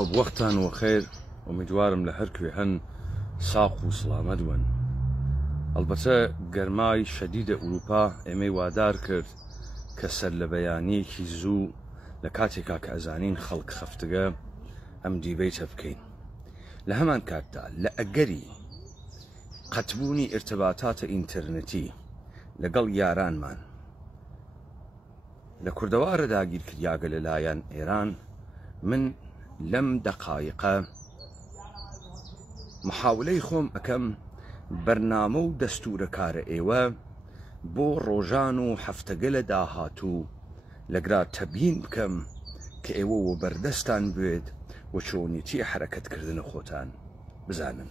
خب وقتان وخير ومیدوارم لە هەر کوێ هەن ساق و سڵامەت بن. ئەلبەتە گەرمای شەدیدە ئوروپا ئێمەی وادار کرد کە سەر لە بەیانیەکی زوو لە کاتێکا کە ئەزانین خەڵک خەفتگە ئەم دیبەیتە بکەین. لە هەمان کاتدا لە ئەگەری قەتبوونی ئرتباتاتە ئینتەرنێتی لەگەڵ یارانمان لە کوردەوارە داگیرکراگە لەلایەن ئێران، من لەم دەقایقە محاولەی خۆم ئەکەم بەرنامە و دەستورە کارە ئێوە بۆ ڕۆژان و هەفتەگە لە داهاتوو لەگرا تەبیین بکەم کە ئێوە وە بەردەستان بێت و چۆنیەتی حرەکەتکردنە خۆتان بزانن.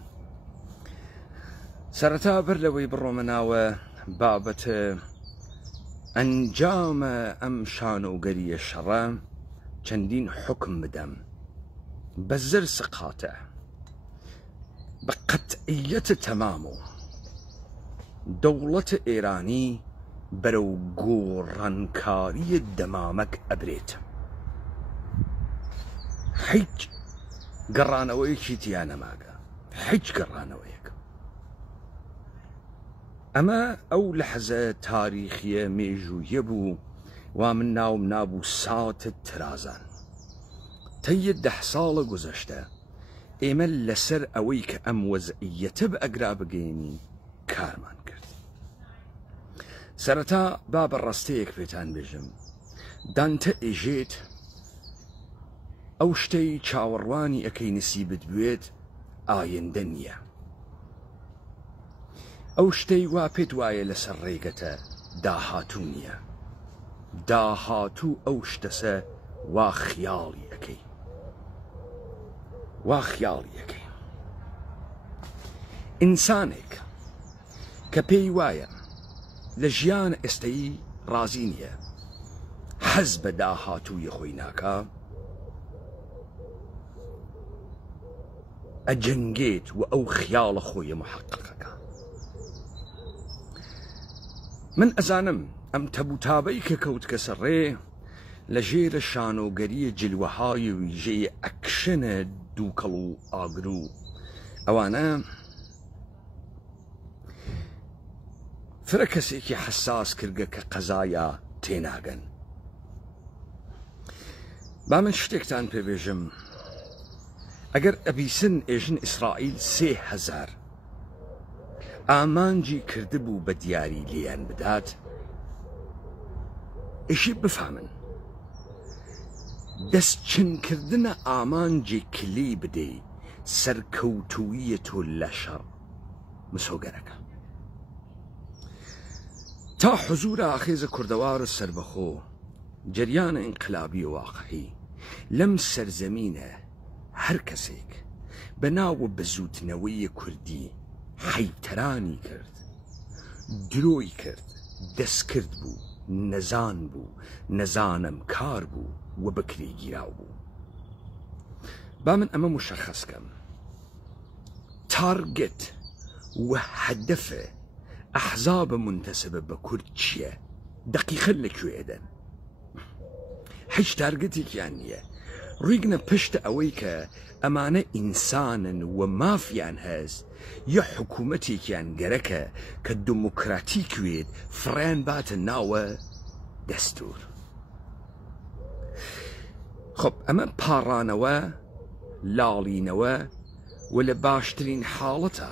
سەرەتا بەر لەوەی بڕۆمە ناوە بابەتە ئەنجامە ئەم شانۆگەریە شەڕە چەندین حکم بدەم بە زر سقاتە بە قەتعیەتە تەمام و دەوڵەتە ئێرانی بەرەو گۆڕانکاریە دەمامەک ئەبرێت. هیچ گەڕانەوەیەکی تیا نەماگە، هیچ گەڕانەوەیەک. ئەمە ئەو لەحزە تاریخیە مێژوویە بوو وا من ناوم نابوو ساتت ترازان. تەیە 10 ساڵە گوزەشتە ئێمە لەسەر ئەوەی کە ئەم وەزعیەتە بە ئەگرا بگەینی کارمان کرد. سەرەتا با بە ڕاستەیەک پێتان بێژم، دانتە ئێژێت ئەو شتەی چاوەڕوانی ئەەکەی نسیبت بوێت ئایندە نییە. ئەو شتەی وا پێت وایە لەسەر ڕێگەتە داهاتوو نییە. داهاتوو ئەو شتەسە وا خیاڵی ئەەکەی، وا خیاڵی ئەەکەی. ئینسانێک کە پێی وایە لە ژیان ئێستایی ڕازی نییە، حەز بە داهاتووی خۆی ناکا، ئەجەنگێت و ئەو خیاڵە خۆیە محققەکە. من ئەزانم ئەم تەبوتابەی کە کەوتکە سەرڕێ لە ژێرە شانۆگەریە جلوەهای ویژەی ئەکشنە دووکەڵ و ئاگرو ئەوانە فرە کەسێکی حساس کردگە کە قەزایە تێناگەن. با من شتێکتان پێبێژم، ئەگەر ئەبیسن ئێژن ئیسرائیل 3000 ئامانجی کردبوو بە دیاری لێیان بدات، ئیشی بفهمن دەستچنکردنە ئامانجی کلی بدەی سەرکەوتوویە تۆ لە شەڕ مسۆگەرەکە. تا حزورە ئاخێزە کوردەوارە سربەخۆ جریانە ئینقلابی واقعی لەم سەرزەمینە هەر کەسێک بەناوە بەزوتنەوەی کوردی حەیبتەرانی کرد، درۆی کرد، دەستکرد بوو، نەزان بوو، نەزانم کار بوو و بەکرێ گیراو بوو. با من ئەمە مشەخەسکەم. تارگت و هەدەفە ئەحزابە منتەسبە بە کورد چییە؟ دەقیقەن لەکوێدەن؟ هیچ تارگەتێکیان نییە. ڕیگنە پشتە ئەوەی کە ئەمانە ئینسانن و مافیان هەست یە حکوومەتێکیان گەرەکە کە دموکراتیکوێت فڕیان باتە ناوە دەستور. خۆب ئەمە پاڕانەوە، لاڵینەوە و لە باشترین حاڵەتە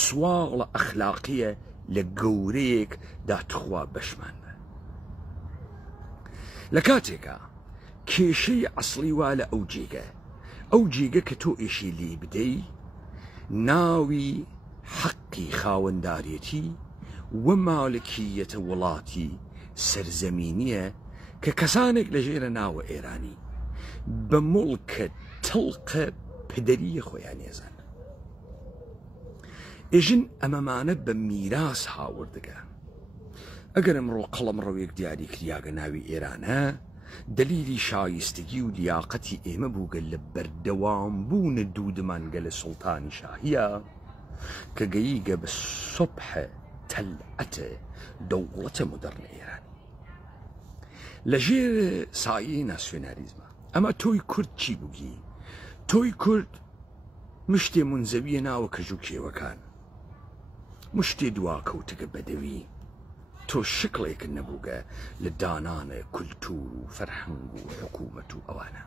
سواڵە ئەخلاقیە لە گەورەیەک داتخوا بەشمان بە. لە کاتێکە کێشەی عەسڵی وا لە ئەو جێگە کە تۆ ئێشی لێ بدەی ناوی حەقی خاوەنداریەتی و مالکیەتە وڵاتی سەرزەمینیە کە کەسانێک لە ژێرە ناوە ئێرانی بە مڵکە تڵقە پدەریە خۆیان ێزان. ئێژن ئەمەمانە بە میراس هاوردەگە. ئەگەر ئەمڕۆ قەڵەمڕەوێک دیاری کریاگە ناوی ئێرانە، دلیلی شایستگی و لیاقەتی ئێمە بووگە لە بەردەوامبوونە دوودمانگە لە سوڵتانی شاهیە کە گەییگە بە سوبحە تەلعەتە دەوڵەتە مدەڕن ئێرانی لە ژێر سایەی ناسیۆنالیزمە. ئەمە تۆی کورد چی بووگی؟ تۆی کورد مشتێ منزەویە ناوە کەژوو کێوەکان، مشتێ دواکەوتگە بەدەوی. تۆ شکڵێکن نەبووگە لە دانانە کولتور و فەرهەنگ و حکوومەت و ئەوانە.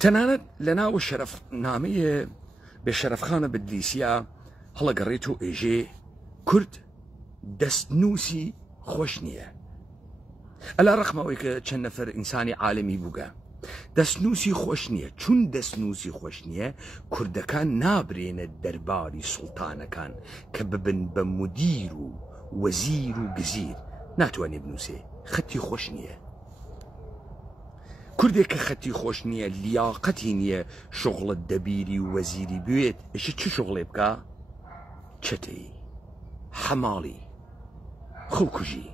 تەنانەت لە ناوە شەرەفنامەیە بێشەرەفخانە بەدلیسیە هەڵەگەڕێت و ئێژێ کورد دەستنووسی خۆش نییە. ئەلا ڕەخمەوەی کە چەند نەفەر ئینسانی عالەمی بووگە دەستنووسی خۆش نییە. چون دەستنووسی خۆش نییە، کوردەکان نابرێنە دەرباری سوڵتانەکان کە ببن بە مدیر و وەزیر و گزیر. ناتوانێ بنووسێ، خەتی خۆش نییە. کوردێک کە خەتی خۆش نییە، لیاقەتی نییە شغڵت دەبیری و وەزیری بوێت، ئێشە چ شغڵێ بکە؟ چەتەی، حەماڵی، خەڵکوژی،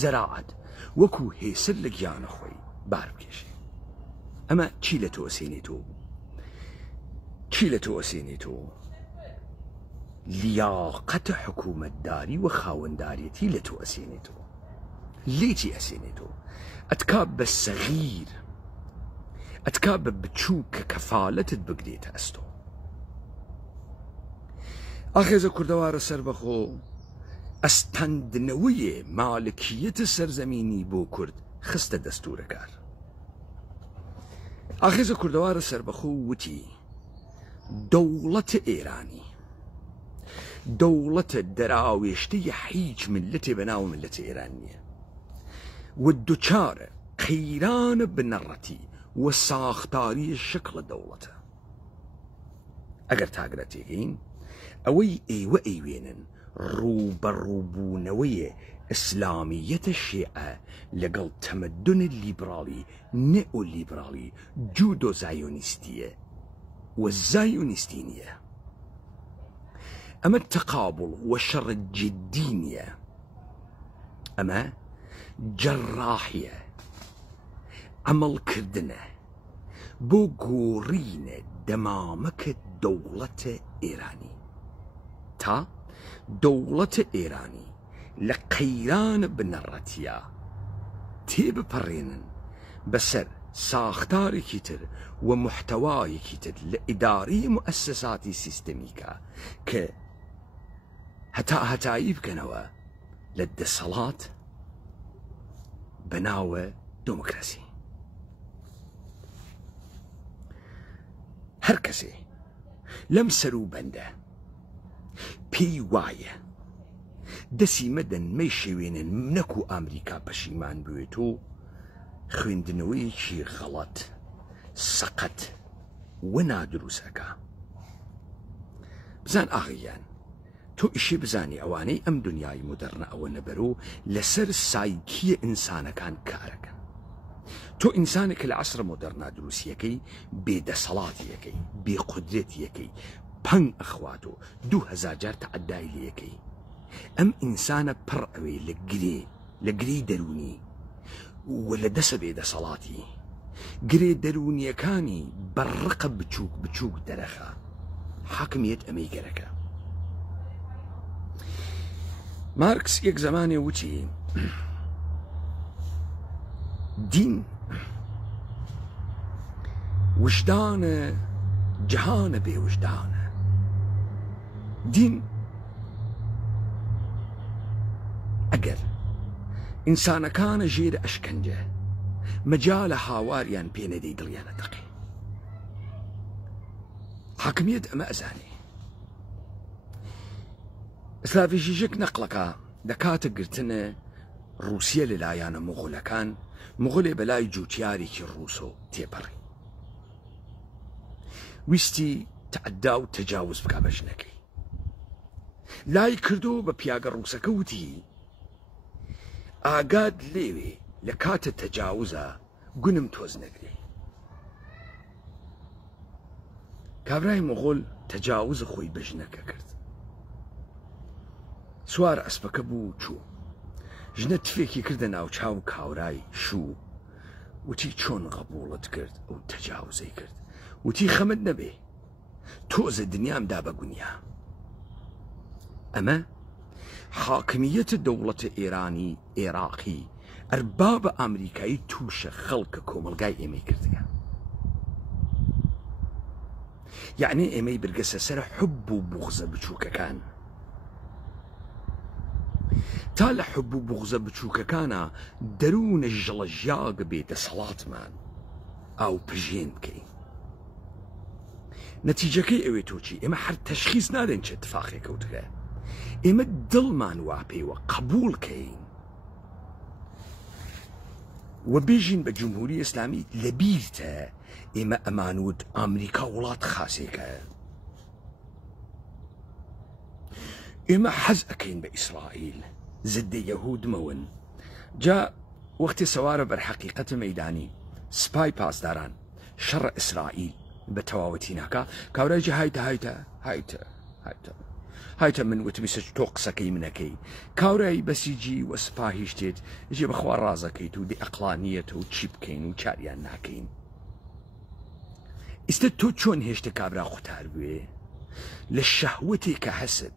زەراعەت، وەکو هێسر لە گیانە خۆی بار بکێشێ. ئەمە چی لە تۆ ئەسێنێتەوە؟ چی لە تۆ ئەسێنێتەوە؟ لیاقەتە حکوومەتداری و خاوەنداریەتی لە تۆ ئەسێنێتەوە. لێچی ئەسێنێتەوە؟ ئەتکا بە سەغیر، ئەتکا بە بچوو کە کەفالەتت بگرێتە ئەستۆ. ئاخێزە کوردەوارە سەربەخۆ ئەستاندنەوەیە مالکیەتە سەرزەمینی بۆ کورد خستە دەستورەکار. ئاخێزە کوردەوارە سەربەخۆ وتی دەوڵەتە ئێرانی دەوڵەتە دەراوێشتەی هیچ ملەتێ بەناو ملەتە ئێران نییە و دووچارە قەیرانە بنەڕەتی و ساختاری شکڵە دەوڵەتە. ئەگەر تاگرە تێگەین ئەوەی ئێوە ئەیوێنن ڕووبەڕووبوونەوەیە ئیسلامیەتە شێعە لەگەڵ تەمەدونە لیبراڵی نێئۆلیبراڵی جودۆ زایۆنیستیە و زایۆنیستی نییە. ئەمە تەقابڵ و شەڕ جددی نییە، ئەمە جەڕاحیە، عەمەڵکردنە بۆ گۆڕینە دەمامەکە دەوڵەتە ئێرانی تا دەوڵەتە ئێرانی لە قەیران بنەڕەتیە تێبپەڕێنن بەسەر ساختارێکی تر و محتەوایەکی تر لە ئیداری مؤسساتی سیستەمیکە کە هەتایی بکەنەوە لە دەسەڵات بەناوە دۆمۆکراسی. هەر کەسێ لەم سەر و بەندە پێی وایە دەسی مەدەنمەی شێوێنن نەکو ئەمریکا پەشیمان بوێت و خوێندنەوەیەکی غەڵەت سەقەت و نادرووسەکە. بزان ئاغیان تۆ ئیشی بزانی ئەوانەی ئەم دنیای مدەرنە ئەوە نەبەرۆ لەسەر سایکیە ئینسانەکان کارەکەن. تۆ ئینسانێک لە عەسرە مۆدەرنا دروستیەکەی بێدەسەڵاتیەکەی بێقودرێتیەکەی پەنگ ئەخوات و 2000 جار تەعەدای لەکەی. ئەم ئینسانە پڕ ئەوێ لە گرەی دەرونی و لە دەسە بێدەسەڵاتی گرێ دەرونیەکانی بەڕقە بچووک بچووک دەرەخە حاکمیت ئەمەی گەرەکە. مارکس یەک زەمانێ وتی دین وجدانە جەهانە بێ وجدانە. دین ئەگەر ئینسانەکانە ژێرە ئەشکەنجە مەجالە هاواریان پێ نەدەی دڵیانە دەقێ. حاکمیت ئەمە ئەزانێ. ئسلاڤیژیژک نەقڵەکە دەکاتە گرتنە رووسیە لەلایەنە مۆغۆلەکان مغولێ بەلای جووتیارێکی ڕووسۆ تێپەڕی ویستی تەعەدا و تەجاوز بکا بە ژنەکەی. لای کردو بە پیاگە ڕووسەکە وتی ئاگاد لێوێ لە کاتە تەجاوزە گونم تۆز نەگرێ. کابرای مغۆل تەجاوز خۆی بە ژنەکە کرد. سوار ئەسپەکە بوو چوو. ژنە تفێکی کردە ناو چاو کاورای شوو. وتی چۆن قبوڵت کرد ئەو تەجاوزەی کرد. وتی خەمت نەبێ تۆزە دنیامدا بە گونیا. ئەمە حاکمیەتە دەوڵەتە ئێرانی عێراقی ئەربابە ئەمریکایی تووشە خەڵکە کۆمەلگای ئێمەی کردگە. یعنی ئێمەی برگەسە سەر حب و بوغزە بچووکەکان. تا لە حب و بوغزە بچووکەکانە دەروونە ژەڵە ژیاگە بێتە سەڵاتمان ئاو پژێن بکەین. نەتیجەکەی ئەوێ تۆچی ئێمە هەر تەشخیص نادەین چه اتفاقێک کەوترە. ئێمە دڵمان وا پێیوە قبول کەین و بێژین بە جمهوری ئیسلامی لەبیرتە ئێمە ئەمانوت ئەمریکا وڵات خاسێکە. ئێمە حەز ئەکەین بە ئیسرائیل زدە یەهودمەون. جا وەختی سەوارە بەرحەقیقەتە مەیدانی سپای پاسداران شەڕە ئیسرائیل بە تەواوەتی ناکا کاورایجی هایتە من وتمیسە تۆ قسەکەی منەکەی. کاورایی بەسیجی وە سپاهیش تێت ژێ بەخوا ڕازەکەیت و دێ ئەقلانیەتە و چی بکەین و چاریان ناکەین. ئێستا تۆ چۆن هێشتا کابرا قوتار بوێ لە شەهوەتێک کە هەست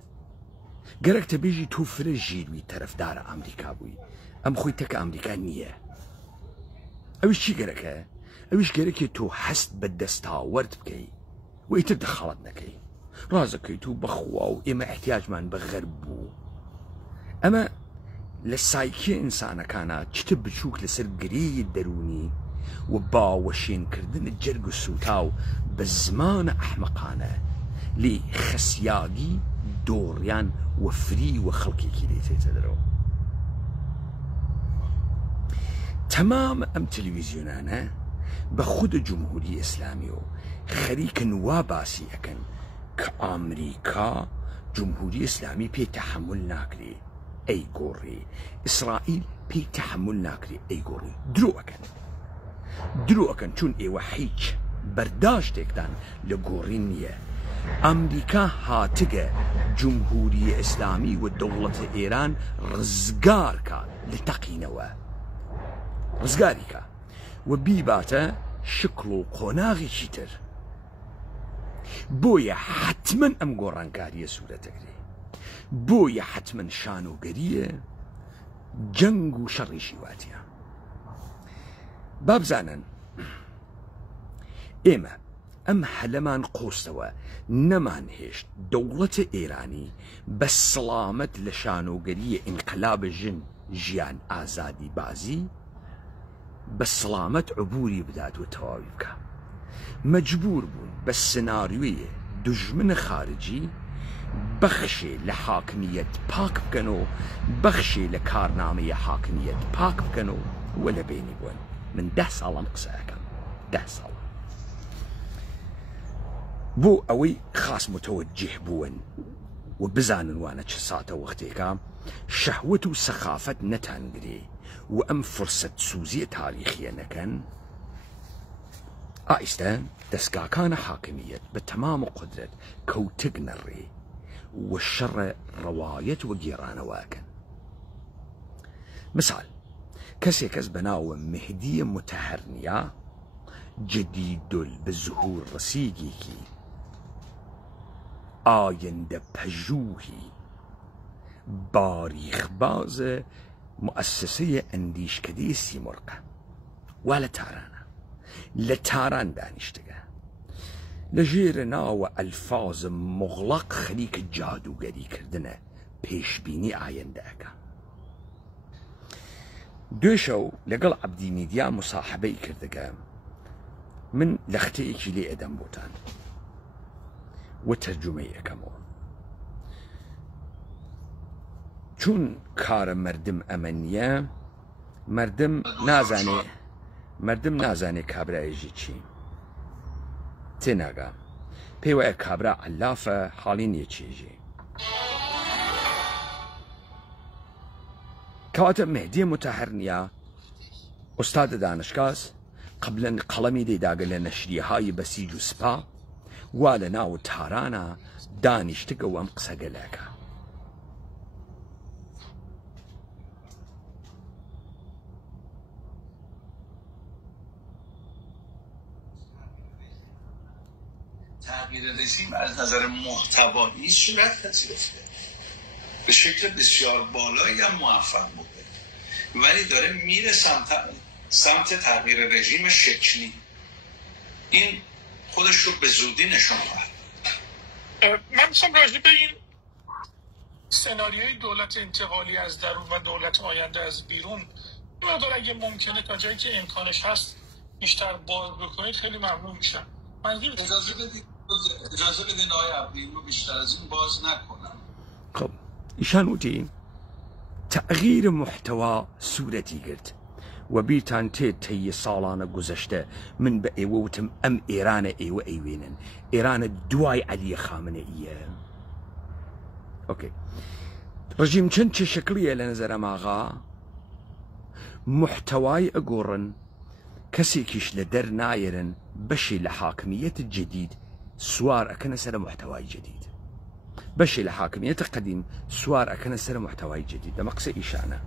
گەرەک تە بێژی تۆ فرە ژیروی تەرەفدارە ئەمریکا بووی. ئەم خۆی تەکە ئەمریکا نییە. ئەویش چی گەرەکە؟ ئەویش گەرەکێ تۆ هەست بە دەستاوەرد بکەی و ئیتر دەخەڵەت نەکەی. ڕازەکەیت و بەخوا و ئێمە احتیاجمان بە غەرب بوو. ئەمە لە سایکیە ئینسانەکانە چتە بچووک لەسەر گرێی دەرونی و باوەشێنکردنە جەرگ و سوتاو بە زمانە ئەحمەقانە لێ خەسیاگی دۆڕیان و فری و خەڵکێکی دێتێتە دەرەوە. تەمام ئەم تەلەڤیزیۆنانە بە خودە جمهوری ئیسلامی و خەریکن وا باسی ئەکەن کە ئەمریکا جمهوری ئیسلامی پێی تەحەمل ناکرێ ئەی گۆڕێ، ئیسرائیل پێی تەحەمل ناکرێ ئەی گۆڕێ. درۆ ئەکەن چون ئێوە هیچ بەرداشتێکتان لە گۆڕین نییە. ئەمریکا هاتگە جمهوری ئیسلامی و دەوڵەتە ئێران ڕزگارکە لە تەقینەوە ڕزگاریکە و بیباتە شکڵ و قۆناغێکی تر. بۆیە حتمما ئەم گۆڕانکاریە سوورەتەگرێ، بۆیە حتمما شانۆگەریە جەنگ و شەڕیشی واتیە. بابزانن ئێمە ئەم هەلەمان قۆستەوە نەمان هێشت دەوڵەتە ئێرانی بە سڵامەت لە شانۆگەریە ئینقلابە ژیان ئازادی بازی بە سڵامەت عبوری بدات و تەواوی بکە. مەجبور بوون بە سناریۆیە دوژمنە خارجی بەخشێ لە حاکمیەت پاک بکەن و بەخشێ لە کارنامەیە حاکمیەت پاک بکەن و وە لە بینی بوون. من 10 ساڵم قسەکەم، 10 ساڵ بۆ ئەوەی خاس متوجه بوون و بزانن وانە چه ساتە وەختێکە شەهوەت و سەخافەت نەتانگرێ و ئەم فرسەت سوزیە تاریخیە نەکەن. ئایستە دەستگاکانە حاکمیەت بە تەمام قدرەت کەوتگ نەڕێ و شەڕە ڕەوایەت و گێڕانەوەکەن. مثال کەسێکەس بەناوە مهدیە متەهەرنیا جدیدل بە زهور ڕسیگێکی ئایندە پەژوهی باریخبازە مؤسسەیە ئەندیشکدەی سیمرغە وا لە تارانە لە تاران دانیشتگە لە ژێرە ناوە ئەلفاظ مغڵق خەریکە جادوگەریکردنە پێشبینی ئایندەکە. دوێ شەو لەگەڵ عەبدیمیدیا مساحەبەی کردەکە من لە ختەیەکی لێ ئەدەم بۆتان و تەرجمەی ئەەکەمەوە. چون کارە مردم ئەمە نییە، مردم نازانێ کابرایەژی چی تێناگا، پێی وایە کابرا عەلافە حاڵی نییە چێژی. کەواتە مهدیە متەهەرنیا ئوستادە دانشگاز قبلەن قەڵەمی دەیداگە لە نەشریەهای بەسیج و سپا وا لە ناو تارانە دانیشتگە و ئەم قسە گەلەکە. تغییر رژیم از نظر محتوایی صورت پذیرفته، به شکل بسیار بالایی هم موفق بوده، ولی داره میره سمت تغییر رژیم شکلی. این خودش رو به زودی نشون خواهد. من میخوام راجع به این سناریوی دولت انتقالی از درون و دولت آینده از بیرون مقدار اگه ممکنه تا جایی که امکانش هست بیشتر باز بکنید خیلی ممنون میشم. اجازه بدین آقای عبدی رو بیشتر از این باز نکنم. خب ئیشان وتی تەغییر محتەوا سوورەتی گرت و بیرتان تێ تەیە ساڵانە گوزەشتە من بە ئێوە وتم ئەم ئێرانە ئێوە ئەیوێنن، ئێرانە دوای عەلیە خامنەئیە. ئۆکێ ڕژیم چەند چێ شەکلیە لە نەزەرە ماغا محتەوای ئەگۆڕن کەسێکیش لە دەر نایەرن بەشی لە حاکمیەت جدید سوار ئەکەنە سەر محتەوای جدید، بەشی لە حاکمیەتە قەدیم سوار ئەکەنە سەر محتەوای جدید. دەمە قسە ئیشانە.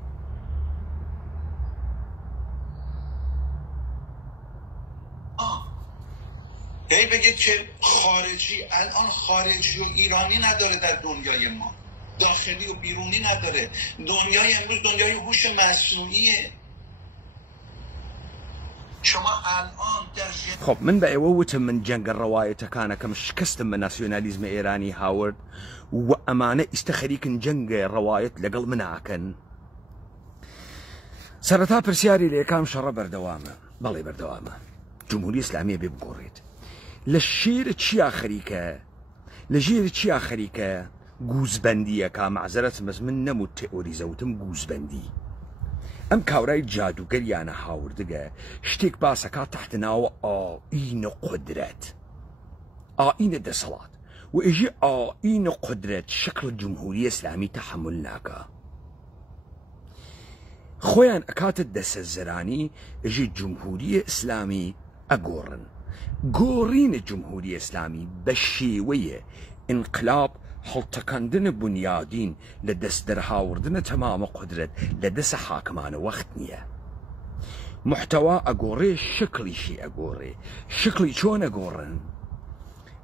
هی بگید که خارجی، الان خارجی و ایرانی نداره در دنیای ما، داخلی و بیرونی نداره. دنیای امروز دنیای هوش مصنوعیه. شما الان در خب من بە ئێوە وتم من جەنگە ڕەوایەتەکانەکەم شکستم بە ناسیۆنالیزمە ئێرانی هاورد و ئەمانە ئیستە خەریکن جەنگە ڕەوایەت لەگەڵ مناکەن. سەرەتا پرسیاری لە یەکام شەڕە بەردەوامە، بەڵێ بەردەوامە، جمهوری ئیسلامیە بێ بگۆڕێت. لە شێرە چیا خەریکە، لە ژێرە چیا خەریکە گوزبەندیەکە. مەعزەرەت من نەموت تئۆریزەوتم گوزبەندی. ئەم کاورای جادوگەریانە هاوردگە شتێک باسەکە تحت ناوە ئاینە قدرەت، ئاینە دەسەڵات و ئێژی ئاینە قدرەت شکل جمهوری ئیسلامی تەحمل ناکە. خۆیان ئەکاتە دەسەزرانی ئێژی جمهوری ئیسلامی ئەگۆڕن. گۆڕینە جمهوری ئیسلامی بە شێوەیە ئینقلاب هەڵتەکاندنە بنیادین لە دەست دەرهاوردنە تەمامە قدرەت لە دەسە حاکمانە وەخت نییە. محتەوا ئەگۆڕێ شکلیشی ئەگۆڕێ. شکلی چۆن ئەگۆڕن؟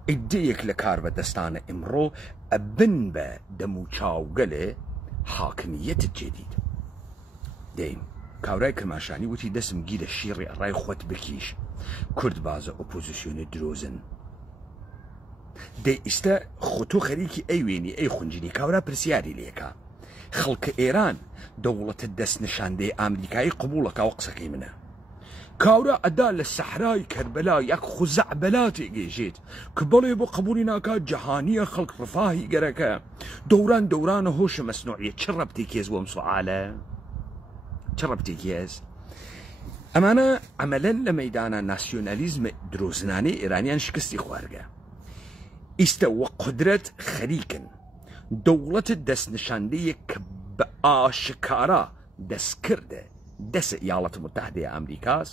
ئیدەیەک لە کار بەدەستانە ئیمڕۆ ئەبن بە دەموچاوگەلێ حاکمیەتت جێدید دەیم کاورای کرماشانی وتی دەسم گیرە شیڕی ئەڕای خۆت بکیش کورد بازە ئۆپۆزیسیۆنە درۆزن دەی ئیستە خۆتۆ خەریکی ئەی وێنی ئەی خونجینی کاورا پرسیاری لێکە خەڵکە ئێران دەوڵەتە دەست نیشاندەی ئامریکایی قبوڵەکە و قسەکەی منە کاورا ئەدا لە سەحرای کەربەلا یەک خوزەعبەلا تێگەیژێت کە بەڵێ بۆ قبولی ناکات جەهانیە خەڵک ڕفاهی گەرەکە دەورانە هۆشە مەسنوعیە چ ڕەبتێکێز بۆم سوعالە چ ڕەبتێکێز ئەمانە عەمەلەن لە مەیدانە ناسیۆنالیزمە درۆزنانەی ئێرانیان شکستی خواردگە ئیستە وە قودرەت خەریکن دەوڵەتت دەستنیشاندەیەک کە بە ئاشکارا دەستکردە دەسە ئیاڵەتە متحدەیە ئەمریکاس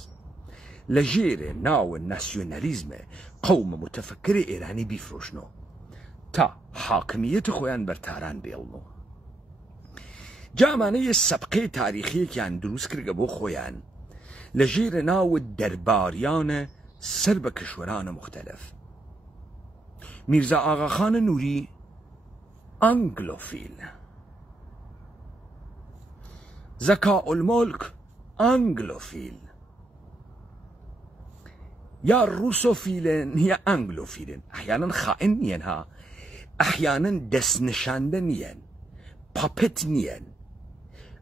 لە ژێرە ناوە ناسیۆنالیزمە قەومە متەفەکرە ئێرانی بیفرۆشنەوە تا حاکمیەتە خۆیان بەرتاران بێڵنەوە جامانەیە سەبقەی تاریخیەکیان دروست کردگە بۆ خۆیان لە ژێرە ناوە دەرباریانە سەر بە کشوەرانە مختلف میرزا ئاغاخانە نووری ئەنگلۆفیل زكاء الملك أنجلوفيل يا روسوفيلن هي أنجلوفيلن أحيانا خائن ينها أحيانا دسنشاندن ين بابت نين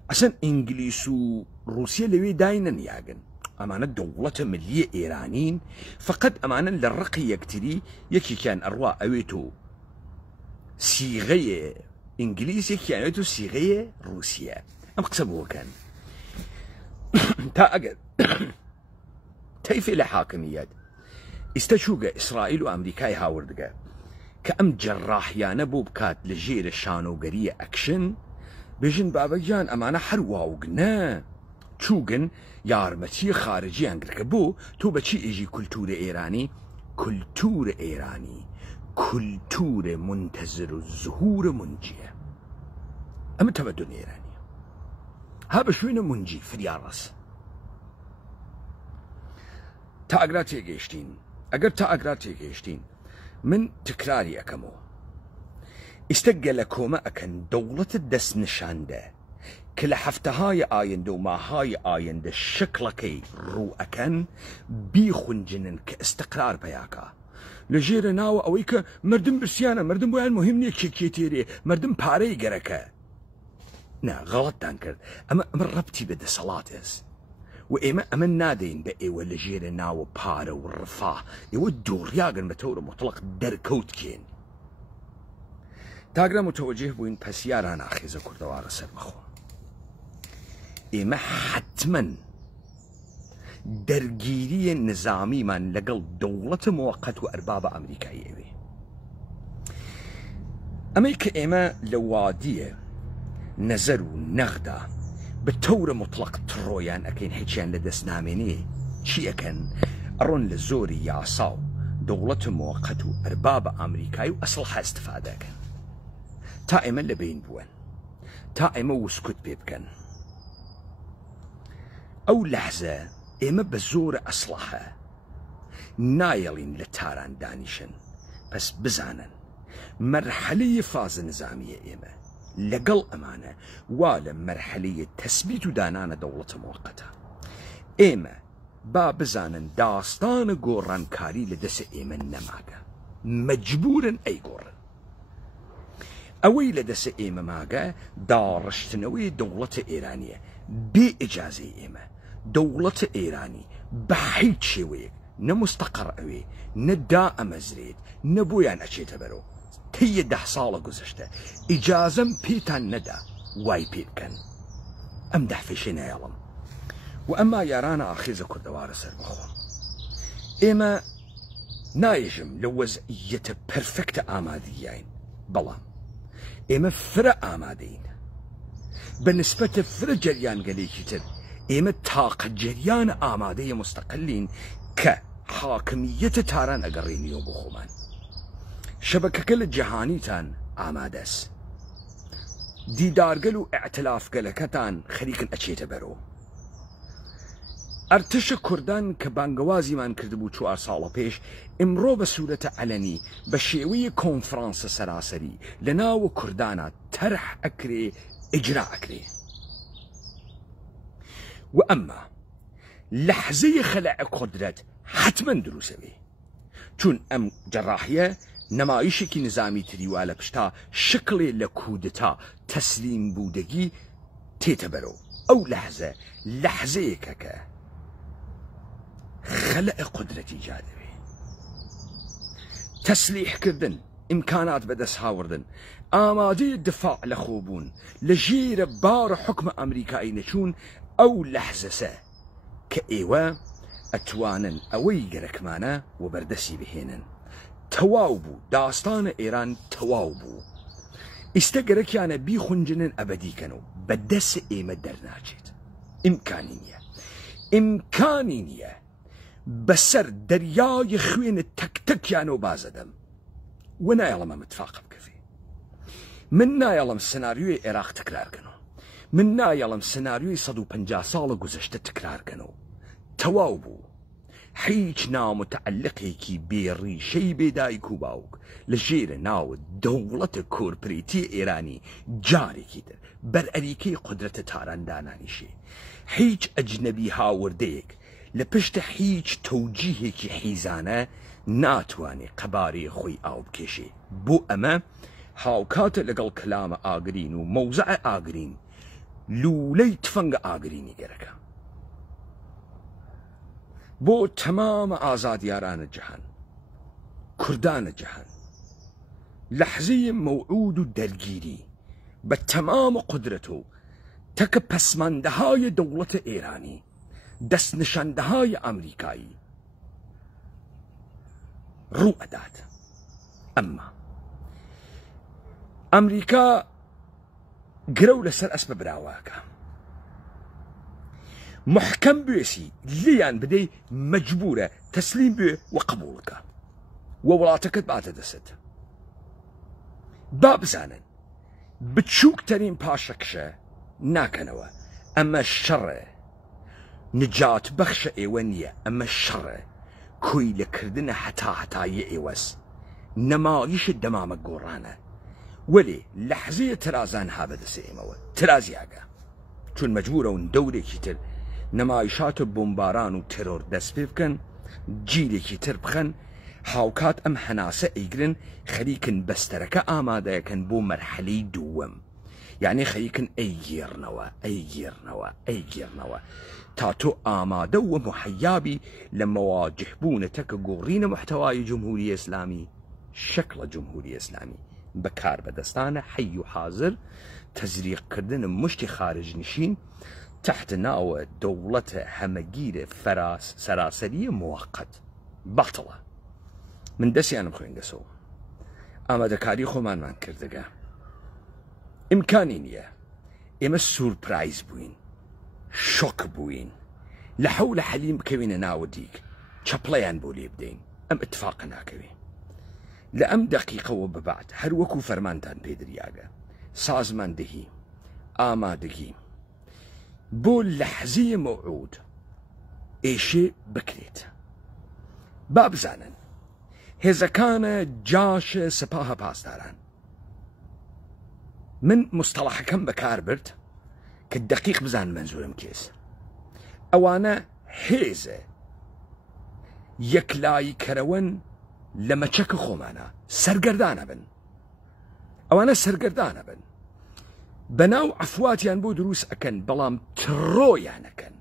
عشان إنجليز وروسيا لوي داينن ياغن أمانة دولة ملية إيرانيين فقد أمانة للرقي يكتري يكي كان أرواء أويتو صيغة إنجليز يكي أويتو صيغة روسيا أم قسموه كان تا أجل تيفي لحاكميات استشوق إسرائيل وأمريكا هاوردقا كأم جراحيان بوبكات لجير الشانوغرية أكشن بيجن بابا جان أمانة حرواوقنا تشوغن يارمتي خارجي أنقركبو تو بچي إيجي كولتور إيراني كولتور إيراني كولتور منتظر الظهور منجية أما تمدن إيراني هذا شوينه منجي في اليارس تا أقراتي جيشتين أقر تا أقراتي جيشتين من تكراري أكمو استقل لكوما أكن دولة الدس نشانده كل حفتهاي آيند وما هاي آيند شكلكي رو أكن بيخون جنن كاستقرار بياكا لجير ناو أويك مردم برسيانا مردم بوين مهمني كيكيتيري مردم باري جركا نا غلط تنكر أما ربتي بدا صلاتس وإما أمن نادين بأي ولا جير ناو بارا والرفاه يو الدور ياغن متور مطلق دركوت كين تاقرا متوجه بوين بسياران آخيزة كردوار سرمخو إما حتما درگيري نظامي من لقل دولة موقت وأرباب أمريكاية أمريكا إما لوادية نزروا نغدا بتور مطلق ترويان أكين حيشان لدس ناميني شي أكن أرون لزوري يعصاو دولة موقت وأرباب أمريكاي وأصلها استفادة كان تائما لبين بوان تائما وسكت بيبكن أو لحظة إما بزور أصلها نايلين لتاران دانيشن بس بزانا مرحلة فاز نظامية إما لقل أمانة ولا مرحلة تثبيت دانانا دولة مؤقتة إما بابزانا داستان قوران كاري لدس إما نماغا مجبورا أي قوران أوي لدس إما ماغا دارشتنوي دولة إيرانية بإجازة إما دولة إيراني بحيت شويك نمستقر أوي ندا أمزريد نبويان أشيت برو تي 10 ساڵە گوزشتە ئیجازەم پێتان نەدا وای پێ بکەن ئەم دەحفێشێ نایەڵم و ئەمما یارانە ئاخێزە کوردەوارە سەربەخۆ ئێمە نایژم لە وەزعیەتە پەرفەکتە ئامادەیین بەڵام ئێمە فرە ئامادەین بە نسبەتە فرە جەریانگەلێکی تر ئێمە تاقە جەریانە ئامادەیە مستەقلین کە حاکمیەتە تاران ئەگەڕێنیەوە بۆ خۆمان شبكة الجهاني تان آمادس ديدارقل و اعتلاف قلكتان خريق الأشيت برو ئەرتشە کوردان کە بانگەوازیمان کردبوو 4 ساڵە پێش ئمڕۆ بە سوورەتە عەلەنی بە شێوەیە کۆنفرانسە سەراسەری لە ناوە کوردانە تەرح ئەکرێ ئیجرا ئەکرێ و ئەمما لەحزەیە خەلع قودرەت حتمما دروسەوێ چون ئەم جەڕاحیە نەمایشێکی نظامی تریوا لە پشتا شکڵێ لە کودتا تەسلیم بوودەگی تێتە بەرەو ئەو لەحزەیەکە کە خەلع قودرەتی جادەوێ تەسلیحکردن ئیمکانات بەدەست هاوردن ئامادەی دفاع لە خۆبوون لە ژێرە بارە حکمە ئەمریکایی نەچوون ئەو لەحزەسە کە ئێوە ئەتوانن ئەوەی گەرەکمانە و بەردەسی بهێنن تەواو بوو داستانە ئێران تەواو بوو ئیستە گەرەکیانە بیخونجنن ئەبەدیکەن و بەدەست ئێمە دەرناچێت ئیمکانی نییە بەسەر دەریای خوێنە تەکتەکیانەوە بازەدەم و نایەڵەمە متفاق بکەفێ من نایەڵم سناریۆی عێراق تکرارکەنەوە من نایەڵم سناریۆی 150 ساڵە گوزەشتە تکرارکەنەوە تەواو بوو هیچ نامتعلقێکی بێڕیشەی بێدایک و باوک لە ژێرە ناوە دەوڵەتە کۆرپڕێتی ئێرانی جارێکی تر بەرئەریکەی قودرەتە تاراندانانیشێ هیچ ئەجنەبی هاوردەیەک لە پشتە هیچ تەوجیهێکی حیزانە ناتوانێ قەبارەی خۆی ئاو بکێشێ بۆ ئەمە هاوکاتە لەگەڵ کلامە ئاگرین و مەوزەعە ئاگرین لوولەی تفەنگە ئاگرینی گەرەکە بۆ تەمامە ئازادیارانە جەهان کوردانە جەهان لەحزەی مەوعود و دەرگیری بە تەمامە قودرەت و تەکە پەسماندەهای دەوڵەتە ئێرانی دەستنشاندەهای ئەمریکایی ڕوو ئەدات ئەمما ئەمریکا گرە و لەسەر ئەسپە براواکە محکەم بێسی لیان بدەی مەجبورە تەسلیم بێ و قبوڵکە و وڵاتەکەت باتە دەست با بزانن بچووکترین پاشەکشە ناکەنەوە ئەمە شەڕە نجات بەخشە ئێوە نییە ئەمە شەڕە کۆی لەکردنە هەتایە ئێوەس نەمایشە دەمامە گۆڕانە وەلێ لەحزەیە ترازان ها بەدەسە ئێمەوە ترازیاگە چون مەجبورەون دەورێکی تر نەمایشاتە بۆمباران و تێرۆر دەست پێ بکەن جیلێکی تر بخەن هاوکات ئەم هەناسە ئەیگرن خەریکن بەستەرەکە ئامادەیەکەن بۆ مەرحەلەی دووەم یعنی خەریکن ئەیگێڕنەوە تا تۆ ئامادە و محەیابی لە مەواجهبوونەتەکە گۆڕینە محتەوای جمهوری ئیسلامی شەکڵە جمهوری ئیسلامی بەکار بەدەستانە حەی و حاضر تەزریقکردن مشتی خارج نشین تحت ناوە دەوڵەتە هەمەگیرە سەراسەریە موقت بەڵتەڵە من دەستیانم خوێنگەسەوە ئامادەکاری خۆمانمان کردەگە ئیمکانی نییە ئێمە سورپرایز بووین شۆک بووین لە حەو لە حەلیم بکەوینە ناوە دیک چەپڵەیان بۆ لێ بدەین ئەم ئەتفاقە ناکەوێ لە ئەم دەقیقەوە بەبعد هەر وەکو فەرمانتان پێدریاگە سازماندەهی ئامادەگی بۆ لەحزەیە مەوعود ئێشێ بکرێت با بزانن هێزەکانە جاشە سەپاهە پاسداران من مستەڵەحەکەم بەکار برد کە دەقیق بزان منزورم کێس ئەوانە هێزە یەکلایی کەرەوەن لە مەچەکە خۆمانە سەرگەردانە بن ئەوانە سەرگەردانە بن بەناو ئەفواتیان بۆ دروست ئەکەن بەڵام تڕۆیانەکەن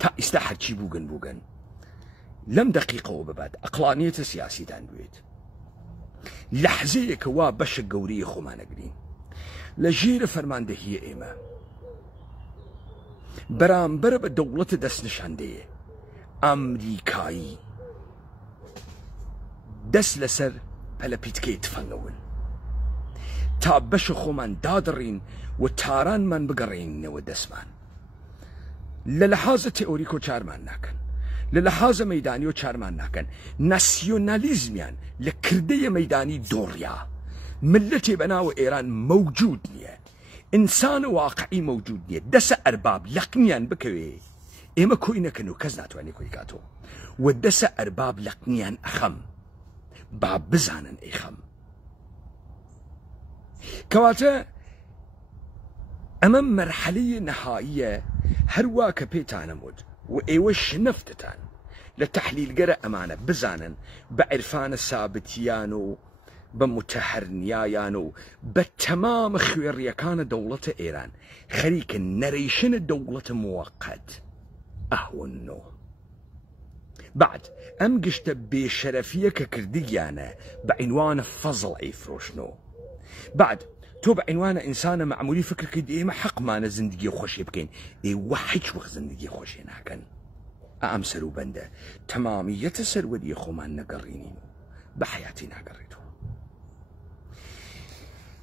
تا ئیستا هەرچی بووگن لەم دەقیقەوە ببات ئەقلانیەتە سیاسیدان بوێت لەحزەیەکە وا بەشە گەورەی خۆمانەگرین لە ژێرە فەرماندەهیە ئێمە بەرامبەر بە دەوڵەتە دەستنیشاندەیە ئەمریکایی دەست لەسەر پەلەپیتکەی تفەنگەون تا بەشە خۆمان دادڕین و تارانمان بگەڕێنینەوە دەستمان لە لەحازە تئۆریک و چارمان ناکەن لە لەحازە مەیدانی و چارمان ناکەن ناسیۆنالیزمیان لە کردەیە مەیدانی دۆڕیا ملەتێ بەناوە ئێران مەوجود نییە ئینسانە واقعی مەوجود نییە دەسە ئەرباب یەقنیان بکەوێ ئێمە کۆی نەکەن و کەس ناتوانێت کۆی کاتەوە و دەسە ئەرباب لە قنیان ئەخەم با بزانن ئەی خەم کەواتە ئەمە مەرحەلەی نەهاییە هەروە کە پێتانەموت و ئێوە شنەفتتان لە تەحلیلگەرە ئەمانە بزانن بە عیرفانە سابتیان و بە متەحەرنیایان و بە تەمامە خوێڕیەکانە دەوڵەتە ئێران خەریکە نەرەیشنە دەوڵەتە موەقەت ئەهونۆ بعد ئەم گشتە بێشەرەفیە کە کردیانە بە عنوانە فەزڵ ئەیفرۆشنەوە بعد تۆ بە عنوانە ئینسانە مەعمولی فکرکرد ئێمە حەقمانە زندگی خۆشی بکەین ئێوە هیچ وەخت زندگی خۆشی ناکەن ئەم سەر و بەندە تەمامیەتە سەروەریە خۆمان نەگەڕینین و بە حیاتی ناگەڕێتەوە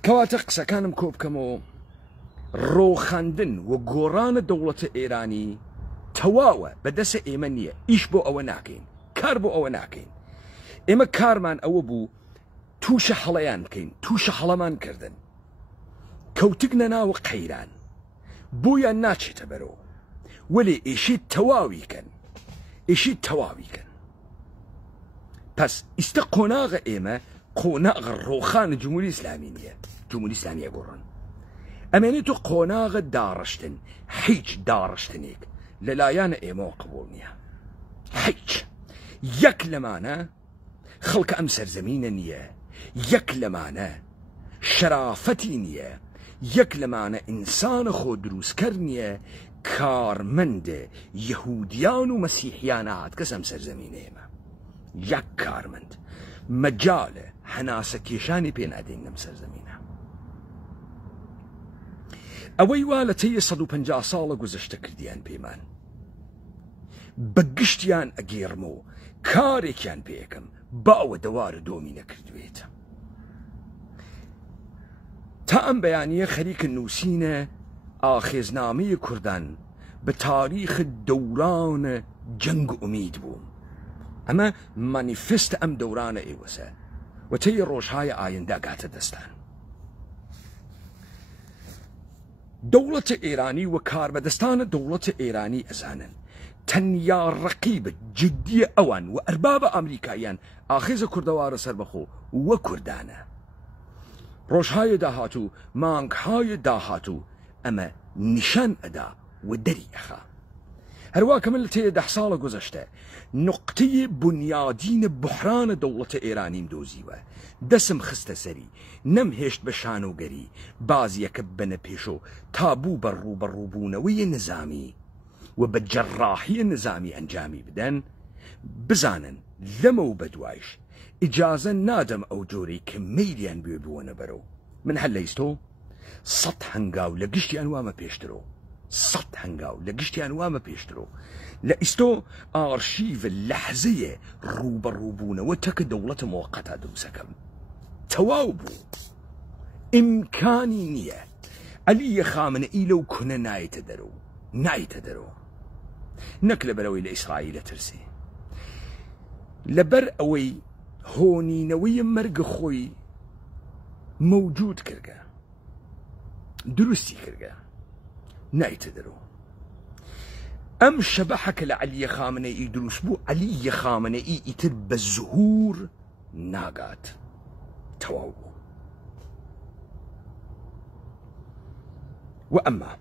کەواتە قسەکانم کۆ بکەمەوە ڕۆخاندن و گۆڕانە دەوڵەتە ئێرانی تەواوە بەدەسە ئێمە نییە ئیش بۆ ئەوە ناکەین کار بۆ ئەوە ناکەین ئێمە کارمان ئەوە بوو تووشە هەڵەیان بکەین تووشە هەڵەمان کردن کەوتگنە ناوە قەیران بۆیان ناچێتە بەرەوە وەلێ ئێشێ تەواویکەن ئێشێ تەواویکەن پس ئیستە قۆناغە ئێمە قۆناغە ڕۆخانە جمهوری ئیسلامی نییە جمهوری ئیسلامیە گۆڕن ئەمێنێت و قۆناغە داڕشتن هیچ داڕشتنێک لەلایەنە ئێمەوە قبوڵ نییە هیچ یەک لەمانە خەڵکە ئەم سەرزەمینە نییە یەک لەمانە شەرافەتی نییە یەک لەمانە ئینسانە خۆ دروستکەر نییە کارمەندە یەهودیان و مەسیحیانە هات کەس ئەم سەرزەمینە ئێمە یەک کارمەند مەجالە هەناسە کێشانی پێنادەین لەم سەرزەمینە ئەوەی وا لە تەیە 150 ساڵە گوزەشتە کردیان پێمان بە گشتیان ئەگێڕمەوە کارێکیان پێیەکەم باوە دەوارە دۆمی نەکردوێتە تا ئەم بەیانیە خەریکە نووسینە ئاخێزنامەی کوردان بە تاریخ دەورانە جەنگ و ئومید بوو ئەمە مانیفستە ئەم دەورانە ئێوەسە و تەی ڕۆژهای ئایندە گاتە دەستان دەوڵەتە ئێرانی و کاربەدەستانە دەوڵەتە ئێرانی ئەزانن تەنیا ڕەقیبە جددیە ئەوان و ئەربابە ئەمریکاییان ئاخێزە کوردەوارە سەربەخۆ وە کوردانە ڕۆژهای داهاتوو مانگهای داهاتوو ئەمە نیشان ئەدا و دەری ئەخا هەروە کە من لە تێ 10 ساڵە گوزەشتە نقطەی بنیادینە بحرانە دەوڵەتە ئێرانیم دۆزیوە دەسم خستە سەری نەمهێشت بە شانۆگەری بازیەکە بنە پێشۆ تابوو بەڕووبەڕووبوونەوەی نظامی و بە جەڕاحیە نظامی ئەنجامی بدەن بزانن لەمە و بەدوایش ئیجازە نادەم ئەو جۆرەی کە مەیلیان بێ بووەنە بەرەو من هەر لە ئیستۆ 100 هەنگاو لە گشتیان وامە پێشترۆ 100 هەنگاو لە گشتیان وامە پێشترۆ لە ئیستۆ ئارشیڤە لەحزەیە ڕووبەڕووبوونەوە تەکە دەوڵەتە مۆقەتە دروستەکەم تەواو بوو ئیمکانی نییە عەلیە خامنەئی لەو کونە نایەتە دەرەوە نایتە دەرەوە نەک لە بەرەوەی لە ئیسرائیلە ترسی لەبەر ئەوەی هۆنینەوەی مەرگە خۆی مەوجود کردگە دروستی کردگە نایتە دەرەوە ئەم شەبەحەکە لە عەلیە خامنەئی دروست بوو عەلیە خامنەئی ئیتر بە زوهور ناگات تەواو بوو و ئەمما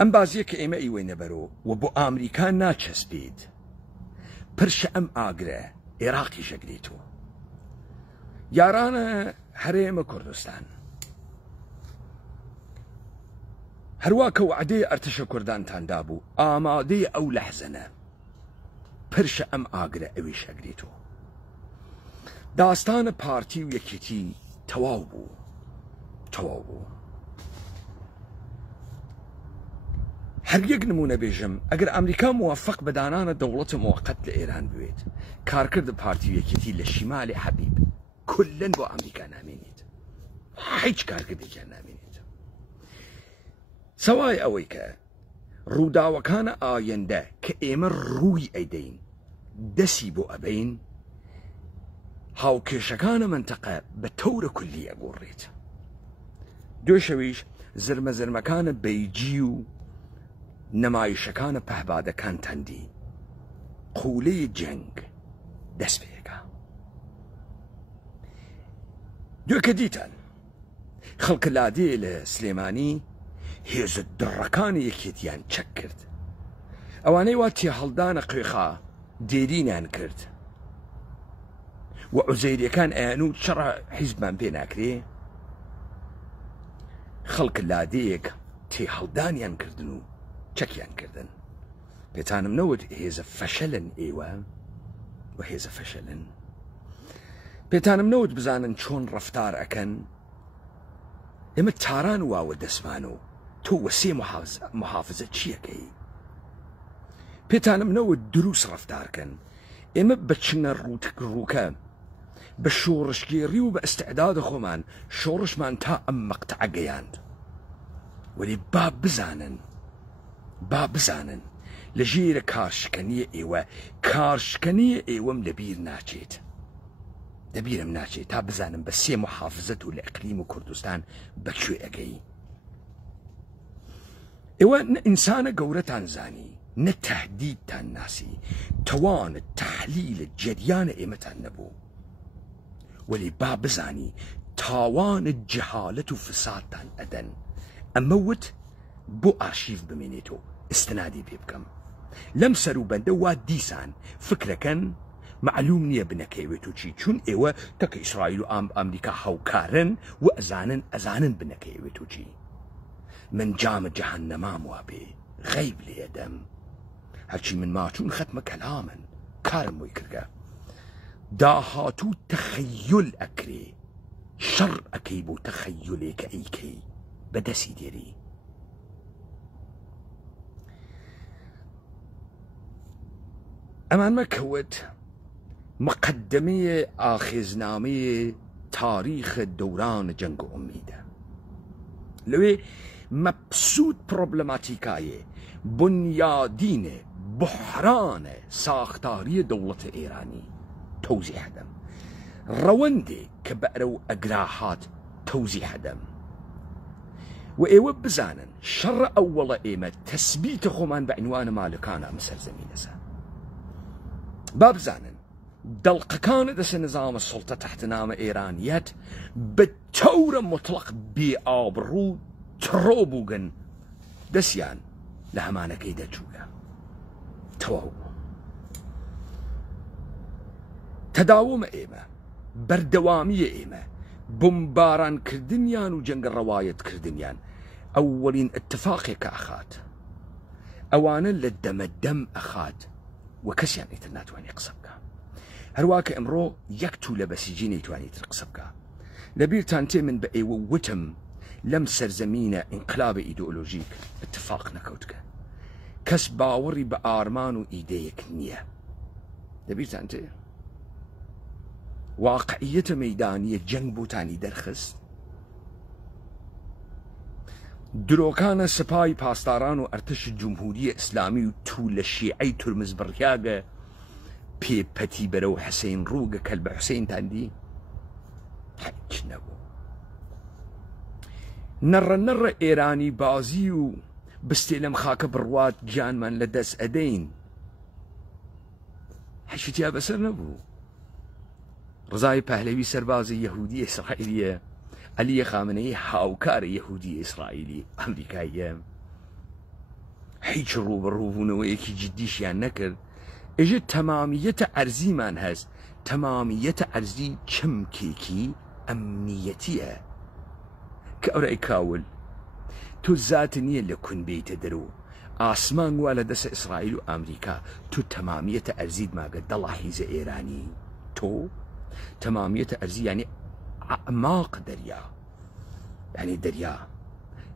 ئەم بازیە کە ئێمە ئیوەی نەبەرەوە و بۆ ئامریکا ناچەسپید پرشە ئەم ئاگرە عێراقی شەگریتەوە یارانە هەرێمە کوردستان هەروە کە وعدەی ئەرتشە کوردانتاندا بوو ئامادەی ئەو لەحزەنە پرشە ئەم ئاگرە ئەوی شەگریتەوە داستانە پارتی و یەکێتی تەواو بوو تەواو بوو هەر یەک نمونە بێژم ئەگەر ئەمریکا موفق بە دانانە دەوڵەتە موقەت لە ئێران بوێت کارکرد پارتی و یەکێتی لە شیمالی حەبیب کولەن بۆ ئەمریکا نامێنێت هیچ کارکردێکیان نامێنێت سەوای ئەوەی کە ڕووداوەکانە ئایندە کە ئێمە ڕووی ئەیدەین دەسی بۆ ئەبین هاوکێشەکانە منتەقە بە تەورە کولی ئەگۆڕێت دوێشەویش زرمەکانە بەیجی و نەمایشەکانە پەهبادەکان تەندی قوولەی جەنگ دەست پێەکە. دوێکە دیتان خەڵکە لادێ لە سلێمانی هێزە دڕەکانی یەکێتیان چەک کرد. ئەوانەی وا تێ هەڵدانە قوێخا دێرینیان کرد و عوزەیریەکان ئەیان و چڕە حیزبمان پێ ناکرێ. خەڵکە لادەیەک تێ هەڵدانیان کردن و چەکیان کردن. پێتانم نەوت هێزە فەشەلن ئێوە و هێزە فەشەلن. پێتانم نەوت بزانن چۆن ڕەفتار ئەکەن. ئێمە تاران واوە دەسمان و تۆ وەسێ محافزە چیەکەی؟ پێتانم نەوت دروست ڕەفتارکەن. ئێمە بە چنە ڕووکە بە شۆڕشگێڕی و بە ئەستعدادە خۆمان شۆڕشمان تا ئەم مەقتەعە گەیاند. وەلی با بزانن لە ژێرە کارشکەنیە ئێوە کارشکەنیە ئێوەم لەبیر ناچێت. دەبیرم ناچێت تا بزانم بە سێ محافزەت و لە ئەقلیم و کوردستان بەکوێ ئەگەی. ئێوە نە ئینسانە گەورەتان زانی نە تەهدیدتان ناسی، تەوانە تەحلیلە جەریانە ئێمەتان نەبوو. وەلی با بزانی تاوانە جەهالەت و فسادتان ئەدەن. ئەمە وت بۆ ئارشیف بمێنێتەوە ئستنادی پێ بکەم. لەم سەر و بەندە وا دیسان فکرەکەن معلوم نییە بنەکەوێت و چی، چون ئێوە تەکە ئیسرائیل و ئەمریکا هاوکارن و ئەزانن بنەکەوێت و چی. من جامە جەهەنەمام وا پێ غەیب لێدەم. هەرچی من ماچوون خەتمە کەلامن کارم بۆی کردگە. داهاتوو تەخەیول ئەکرێ شەڕ ئەکەی بۆ تەخەیولێکە ئەیکەی بەدەستی دێری. ئەمان مەکەوت مقدمەیە ئاخێزنامەیە تاریخە دەورانە جەنگ و ئومیدە. لەوێ مەبسوود پرۆبلەماتیکایە بنیادینە بحرانە ساختاریە دەوڵەتە ئێرانی تەوزیح دەم. ڕەوەندێ کە بەرە و ئەگراهات تەوزیح دەم. و ئێوە بزانن شەڕە ئەووەڵە ئێمە تەسبیتە خۆمان بە عنوانە مالکانە ئەم سەرزەمینەسە. با بزانن دەڵقەکانە دەسە نظامە سڵتە تەحتنامە ئێرانیەت بە تەورە مطلق بێ ئابڕوو تڕۆ بووگن دەستیان لە هەمانەکەی دەچووە. تەواو تەداومە ئێمە بەردەوامیە ئێمە بمبارانکردنیان و جەنگە ڕەوایەتکردنیان ئەووەڵین ئەتفاقێکە ئەخات. ئەوانە لە دەمەدەم ئەخات و کەسیان ئیتر ناتوانێت قسە بکە. هەروواکە ئەمڕۆ یەک تو لە بەسیجی نەیتوانێت قسە بکە. لەبیرتان تێ من بە ئێوە وتم لەم سەرزەمینە ئینقلابە ئیدئۆلۆژیک اتفاق نەکەوتکە. کەس باوەڕی بە ئارمان و ئیدەیەک نییە. لەبیرتان تێ واقعیەتە مەیدانیە جەنگ بۆتانی دەرخست. درۆکانە سپای پاسداران و ئەرتەش جمهوریە ئیسلامی و تو لە شیعەی تورمز بڕیاگە پێپەتی بەرە و حسین ڕووگە کەل بە حوسێنتاندی هیچ نەبوو. نەڕە ئێرانی بازی و بستێ لەم خاکە بڕوات گیانمان لە دەست ئەدەین هیچیتیا بەسەر نەبوو. ڕزای پەهلەوی سەربازی یەهودی ئیسرائیلیە، عەلیە خامنەیی هاوکارە یەهودی ئیسرائیلی ئەمریکاییە، هیچ ڕووبەڕووبوونەوەیەکی جدیشیان نەکرد. ئێژە تەمامیەتە ئەرزیمان هەست. تەمامیەتە ئەرزی چمکێکی ئەمنیەتیە کە ئەورای کاول تۆ زات نییە لە کون بێیتە دەرەوە ئاسمان وا لە دەسە ئیسرائیل و ئەمریکا تۆ تەمامیەتە ئەرزیت ماگە دەڵا حیزە ئێرانی. تۆ تەمامیەتە ئەرزی یعنی ئەعماق دەریا، یعنی دەریا،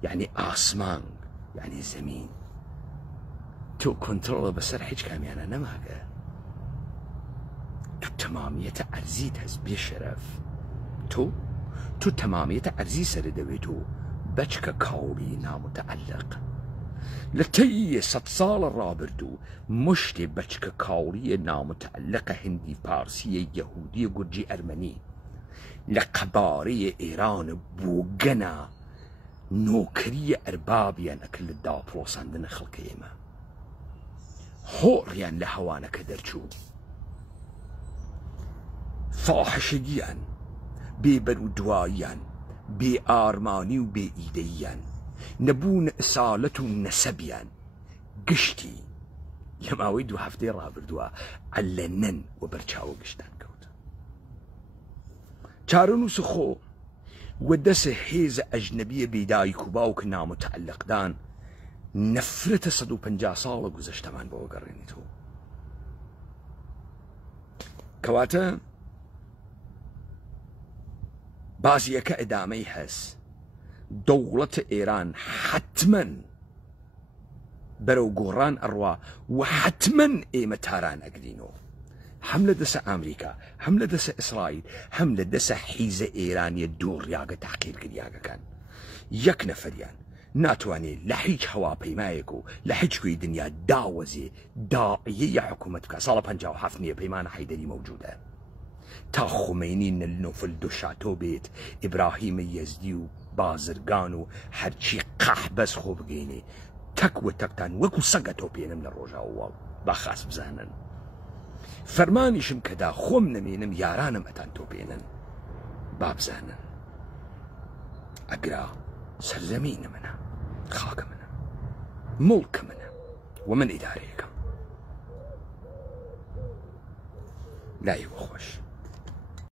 یعنی ئاسمان، یعنی زەمین. تۆ کۆنتڕۆڵە بەسەر هیچ کامیانە نەماگە. تو تەمامیەتە ئەرزیت هەست بێ شەرەف. تۆ تەمامیەتە ئەرزی سەر دەوێت و بەچکە کاوڵی نامتەعەلق لە تەیە 100 ساڵە ڕابردوو مشتێ بەچکە کاوڵیە نامتەعەلقە هندی پارسیە یەهودیە گورجی ئەرمەنی لە قەبارەیە ئێرانە بۆ گەنە نۆکریە ئەربابیان ئەکرد لە داپڵۆساندنە خەڵکە ئێمە، هۆڕیان لە هەوانەکە دەرچوو، فاحشەگیان، بێبەرودواییان، بێ ئارمانی و بێ ئیدەییان، نەبوون ئەسالەت و نەسەبیان، گشتی لە ماوەی 2 هەفتەی ڕابردووە ئەلەنەن و بەرچاوە گشتان کەوت. چارەنووس خۆ و دەسە هێزە ئەژنەبیە بێدایک و باوکە نامتەعەلقدان نەفرەتە 150 ساڵە گوزەشتەمان بۆ گەڕێنیتەوە. کەواتە بازیەکە ئەدامەی هەست، دەوڵەتە ئێران حتمەن بەرەو گۆڕان ئەڕوا و حتمەن ئێمە تاران ئەگرینەوە، هەم لە دەسە ئەمریکا، هەم لە دەسە ئیسرائیل، هەم لە دەسە حیزە ئێرانیە دووڕیاگە تاقیرکردیاگەکان. یەک نەفەریان ناتوانێت لە هیچ هەواپەیمایەک و لە هیچ کوێی دنیا داوەزێ داعیە حکوومەت بکە. ساڵە 57 نییە پەیمانە حەیدەری مەوجودە، تا خومینی نەلنۆفل دو شاتۆ بێت، ئیبراهیمە یەزدی و بازرگان و هەرچی قەح بەس خۆ بگەینێ، تەک و تەکتان وەکو سەگە تۆپێنم لە ڕۆژاوەڵ با خاس بزانن. فەرمانیشم کەدا خۆم نەمێنم یارانم ئەتان تۆپێنن با بزانن ئەگرا سەرزەمینە منە، خاکە منە، مڵکە منە و من ئیدارەیەکەم. لایەوە خۆش.